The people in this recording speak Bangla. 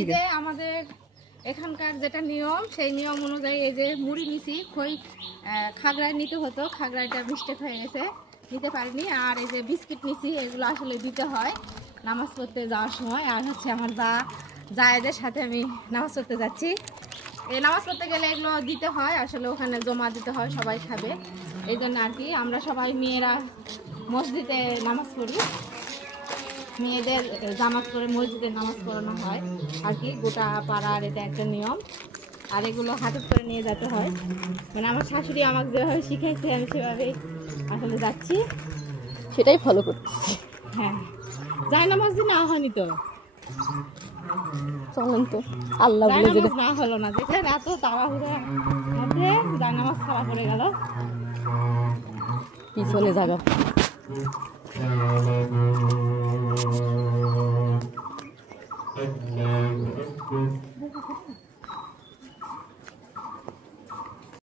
এই যে আমাদের এখানকার যেটা নিয়ম, সেই নিয়ম অনুযায়ী এই যে মুড়ি নিছি, খই খাগড়ায় নিতে হতো, খাগড়াইটা মিস্টেক হয়ে গেছে, নিতে পারিনি। আর এই যে বিস্কিট নিছি, এগুলো আসলে দিতে হয় নামাজ পড়তে যাওয়ার সময়। আর হচ্ছে আমার জায়েদের সাথে আমি নামাজ পড়তে যাচ্ছি। এই নামাজ পড়তে গেলে এগুলো দিতে হয়, আসলে ওখানে জমা দিতে হয়, সবাই খাবে, এই জন্য আর কি। আমরা সবাই মেয়েরা মসজিদে নামাজ পড়ি, মেয়েদের জামাত করে মসজিদে নামাজ পড়ানো হয় আর কি, গোটা পাড়ার এটা একটা নিয়ম। আর এগুলো হাতে করে নিয়ে যেতে হয়, মানে আমার শাশুড়ি আমাকে যেভাবে শিখাইছে আমি সেভাবেই আসলে যাচ্ছি, সেটাই ফলো করতেছি। হ্যাঁ, যাই নামাজ দিন না হয়নি তো, চলেন তো, আল্লাহ যাই বলে নামাজ যেটা না হলো না, দেখলেন এত তাড়াহুড়োর মধ্যে যাই নামাজ খারাপ পড়ে গেল। পিছনে জায়গা।